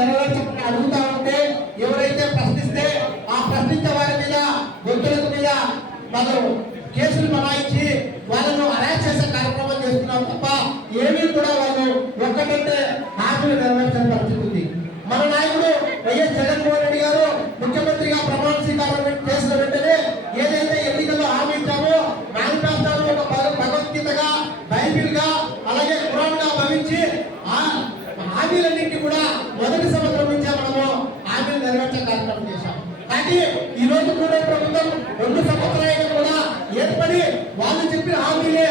నెరవేర్చమని అడుగుతా ఉంటే ఎవరైతే ప్రశ్నిస్తే ఆ ప్రశ్నించే వారి మీద గొంతుల మీద వాళ్ళు కేసులు బనాయించి వాళ్ళను అరెస్ట్ చేసే కార్యక్రమం చేస్తున్నాం తప్ప ఏమీ కూడా వాళ్ళు ఒక్కటంటే హామీలు నెరవేర్చని పరిస్థితి ఉంది. మన నాయకుడు వైఎస్ జగన్మోహన్ రెడ్డి గారు ముఖ్యమంత్రిగా ప్రమాణ స్వీకారం చేసిన వెంటనే ఏదైతే ఎన్నికల్లో హామీ ఇచ్చామో మేనిఫెస్టోను ఒక భగవద్గీతగా బైబిల్గా అలాగే ఖురాన్గా భావించి ఆ హామీలన్నింటినీ కూడా మొదటి సంవత్సరం నుంచే మనము హామీలు నెరవేర్చే కార్యక్రమం చేశాం. కానీ ఈ రోజు కూడా ప్రభుత్వం 2 సంవత్సరాలు కూడా ఏర్పడి వాళ్ళు చెప్పిన హామీలే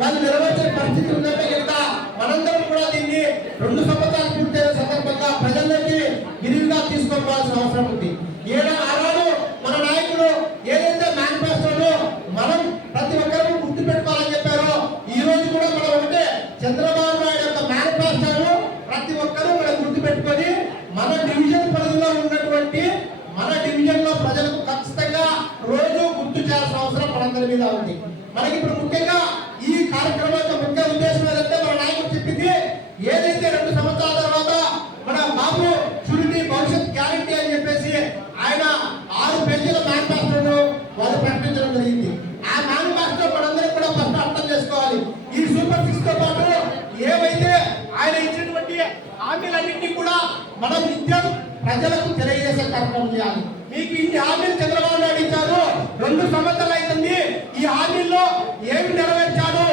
వాళ్ళు నెరవేర్చే పరిస్థితి ఉందంటే కనుక మనందరం కూడా దీన్ని 2 సంవత్సరాలు పూర్తయిన సందర్భంగా ప్రజల్లోకి విరివిగా తీసుకోవాల్సిన అవసరం ఉంది. ఆనాడు మన నాయకులు ఏదైతే మేనిఫెస్టోలో మనం ప్రతి ఒక్కరూ గుర్తు పెట్టుకోవాలని చెప్పారో ఈ రోజు కూడా మనం ఒకటే చంద్రబాబు నాయుడు యొక్క మేనిఫెస్టోను ప్రతి ఒక్కరూ మనం గుర్తు పెట్టుకొని మన డివిజన్ పరిధిలో ఉన్నటువంటి మన డివిజన్ లో ప్రజలకు ఖచ్చితంగా రోజు గుర్తు చేయాల్సిన అవసరం మనందరి మీద ఉంది. మనకి ఇప్పుడు ముఖ్యంగా ఈ కార్యక్రమం యొక్క ముఖ్య ఉద్దేశం ఏంటంటే మన నాయకుడు చెప్పింది ఏదైతే 2 సంవత్సరాల తర్వాత మన బాబు షూరిటీ భవిష్యత్ గ్యారంటీ అని చెప్పేసి ఆయన 6 పేజీల మేనిఫెస్టోను వాళ్ళు ప్రకటించడం జరిగింది. ఆ మేనిఫెస్టో మనందరం కూడా ఫస్ట్ అర్థం చేసుకోవాలి. ఈ సూపర్ 6 తో పాటు ఏవైతే ఆయన ఇచ్చినటువంటి హామీలన్నింటినీ కూడా మనం నిత్యం ప్రజలకు తెలియజేసే కార్యక్రమం చేయాలి. మీకు ఇన్ని హామీలు చంద్రబాబు నాయుడు ఇచ్చారు, 2 సంవత్సరాలు అవుతుంది, ఈ హామీల్లో ఏమి నెరవేర్చాడు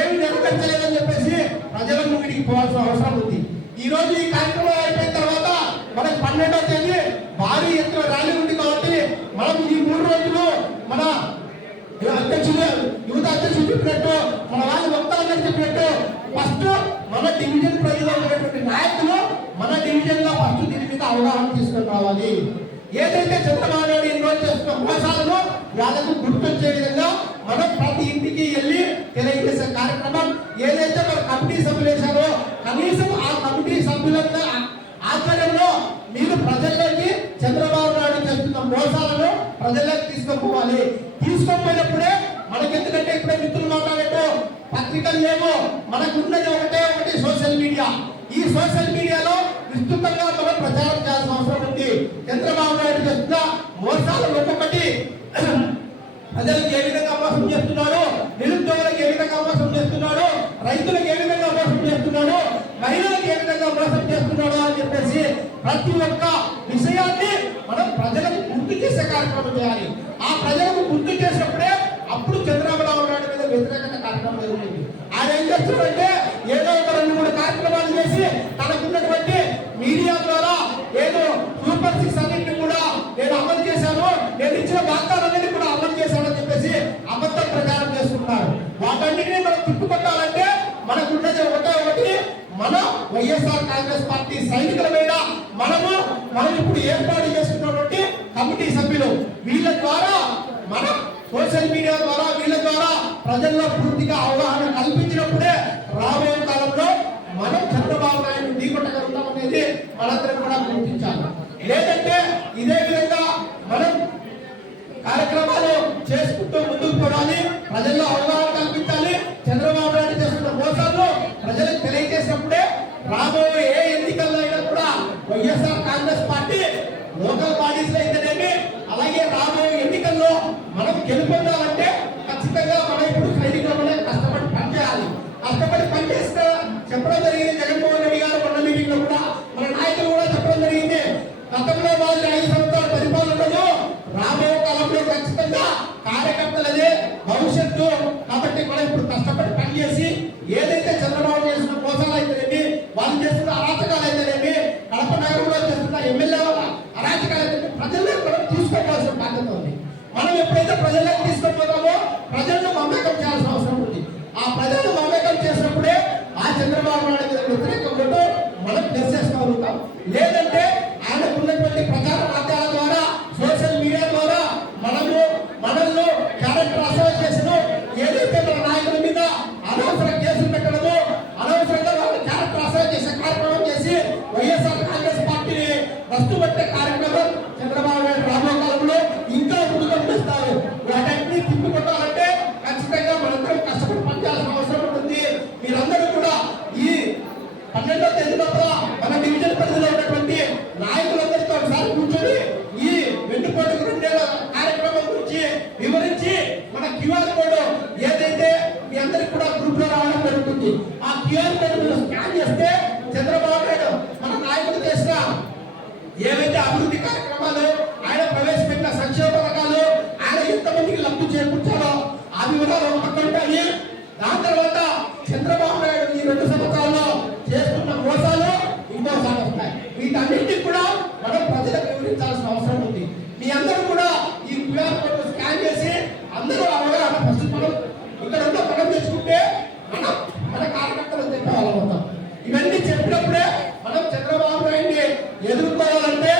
ఏమి నెరవేర్చలేదని చెప్పేసి ప్రజల ముంగిడికి పోవాల్సిన అవసరం ఉంది. ఈ రోజు ఈ కార్యక్రమం అయిపోయిన తర్వాత మనకు 12వ తేదీ భారీ ఎత్తున ర్యాలీ ఉంది కాబట్టి మనం ఈ 3 రోజులు మన అధ్యక్షులు యువత అధ్యక్షులు చెప్పినట్టు మన వాళ్ళు వక్తలందరూ చెప్పినట్టు ఫస్ట్ మన డివిజన్ ప్రజల్లో ఉన్నటువంటి నాయకులు మన డివిజన్ లో ఫస్ట్ దీని మీద అవగాహన తీసుకొని రావాలి. ఏదైతే చంద్రబాబు నాయుడు ఈ రోజు చేస్తున్న మోసాలను వాళ్ళకు గుర్తొచ్చే విధంగా మనం ప్రతి ఇంటికి వెళ్ళి తెలియజేసే కార్యక్రమం ఏదైతే మన కమిటీ సభ్యులు వేశారో కనీసం ఆ కమిటీ సభ్యుల ఆధ్వర్యంలో మీరు ప్రజల్లోకి చంద్రబాబు నాయుడు చేస్తున్న మోసాలను ప్రజల్లోకి తీసుకుపోవాలి. తీసుకుపోయినప్పుడే మనకి ఎందుకంటే ఇప్పుడే మిత్రులు మాట్లాడేటో పత్రికలు లేవో మనకు ఉన్నది ఒకటి సోషల్ మీడియా. ఈ సోషల్ మీడియాలో విస్తృతంగా మనం ప్రచారం చేయాల్సిన అవసరం ఉంది. చంద్రబాబు నాయుడు చేస్తున్న మోసాలు ఒక్కొక్కటి ప్రజలకు ఏ విధంగా మోసం చేస్తున్నాడు, నిరుద్యోగులకు ఏ విధంగా మోసం చేస్తున్నాడు, రైతులకు ఏ విధంగా మోసం చేస్తున్నాడు, మహిళలకు ఏ విధంగా మోసం చేస్తున్నాడు అని చెప్పేసి ప్రతి ఒక్క విషయాన్ని మనం ప్రజలకు గుర్తు చేసే కార్యక్రమం చేయాలి. ఆ ప్రజలకు గుర్తు చేసినప్పుడే అప్పుడు చంద్రబాబు నాయుడు మీద వ్యతిరేకత కార్యక్రమం జరుగుతుంది. ఆయన ఏం చేస్తున్నాడంటే ఏదో ఒక 2-3 కార్యక్రమాలు చేసి తనకున్నటువంటి మీడియా ద్వారా ఏదో సూపర్ 6 అన్నింటినీ కూడా నేను అమలు చేశాను, నేను ఇచ్చిన వాగ్దానాలన్నీ కూడా అమలు చేశానని చెప్పేసి అబద్ధం ప్రచారం చేసుకుంటున్నారు. వాటన్నిటినీ మనం తిప్పుకొట్టాలంటే మనకున్నది ఒకటి మన వైఎస్ఆర్ కాంగ్రెస్ పార్టీ సైనికుల మీద మనం ఇప్పుడు ఏర్పాటు చేసుకున్నటువంటి కమిటీ సభ్యులు వీళ్ళ ద్వారా మనం సోషల్ మీడియా ద్వారా వీళ్ళ ద్వారా ప్రజల్లో పూర్తిగా అవగాహన కల్పించినప్పుడే రాబోయే కాలంలో మనం చంద్రబాబు నాయుడు ఢీకొట్టగలుగుతాం అనేది మనందరం కూడా గుర్తించాలి. లేదంటే ఇదే విధంగా మనం కార్యక్రమాలు చేసుకుంటూ ముందుకు పోవాలి, ప్రజల్లో అవగాహన కల్పించాలి. చంద్రబాబు నాయుడు చేస్తున్న మోసాలను ప్రజలకు తెలియజేసినప్పుడే రాబోయే ఏ ఎన్నికల్లో అయినా కూడా YSR Congress party local bodies లో అయితేనేమి అలాగే రాబోయే ఎన్నికల్లో మనం గెలుపొందాలంటే ఖచ్చితంగా మనం ఇప్పుడు సైనికులనే కష్టపడి పనిచేయాలి. కష్టపడి పనిచేస్తే చెప్పడం జరిగింది జగన్మోహన్ రెడ్డి గారు మొన్న మీటింగ్ లో కూడా మన నాయకులు కూడా చెప్పడం జరిగింది. గతంలో వాళ్ళు 5 సంవత్సరాల పరిపాలనలో రాబోయే కాలంలో ఖచ్చితంగా కార్యకర్తలదే భవిష్యత్తు కాబట్టి మనం ఇప్పుడు కష్టపడి పనిచేసి ఏదైతే చంద్రబాబు చేస్తున్న మోసాలు అయితేనేమి వాళ్ళు చేస్తున్న అరాచకాలు అయితేనేమి కడప నగరంలో చేస్తున్న ఎమ్మెల్యే అరాచకాలు అయితే ప్రజల్లో మనం తీసుకోవాల్సిన బాధ్యత ఉంది. మనం ఎప్పుడైతే ప్రజల్లోకి తీసుకుపోతామో ప్రజలను మమేకం చేయాల్సిన అవసరం ఉంది. ఆ ప్రజలను మమేకం చేసినప్పుడే ఆ చంద్రబాబు నాయుడు మీద వ్యతిరేకంగా మనం దర్శించుకోగలుగుతాం. లేదంటే ఆయనకు ఉన్నటువంటి ప్రచార మాధ్యమాల ద్వారా సోషల్ మీడియా ద్వారా మనల్లో క్యారెక్టర్ అసోసియేషన్ ఏదైతే మన నాయకుల మీద అనవసర కేసులు పెట్టడము అనవసరంగా వాళ్ళ క్యారెక్టర్ అసోసియేషన్ కార్యక్రమం చేసి వైఎస్ఆర్ కాంగ్రెస్ పార్టీని నష్టపెట్టే కార్యక్రమం చంద్రబాబు నాయుడు రాబోయే కాలంలో ఇంకా ముందుకు చేస్తారు. వాటన్నిటిని తిప్పుకొట్టాలంటే ఖచ్చితంగా మనందరం కష్టపడి పనిచేయాల్సిన అవసరం ఉంటుంది. మీరందరూ కూడా ఈ 12వ తేదీ లోపల మన డివిజన్ పరిధిలో ఉన్నటువంటి ఏవైతే అభివృద్ధి కార్యక్రమాలు ఆయన ప్రవేశపెట్టిన సంక్షేమ పథకాలు ఆయన ఎంతమందికి లబ్ధి చేకూర్చారో ఆ వివరాలు ఒక పక్క ఉంటాయి. దాని తర్వాత చంద్రబాబు నాయుడు ఈ 2 సంవత్సరాల్లో చేస్తున్న మోసాలు ఇంకోసారి వస్తాయి. వీటన్నింటినీ కూడా మనం ప్రజలకు వివరించాల్సిన అవసరం ఉంది. మీ అందరూ కూడా ఈ QR కోడ్ స్కాన్ చేసి అందరూ అవగాహన ఫస్ట్ మనం ఇక్కడ ఉన్న మనం తెచ్చుకుంటే మనం మన కార్యకర్తలు చెప్పే వాళ్ళం అవుతాం. ఇవన్నీ చెప్పినప్పుడే మనం చంద్రబాబు నాయుడిని ఎదుర్కోవాలంటే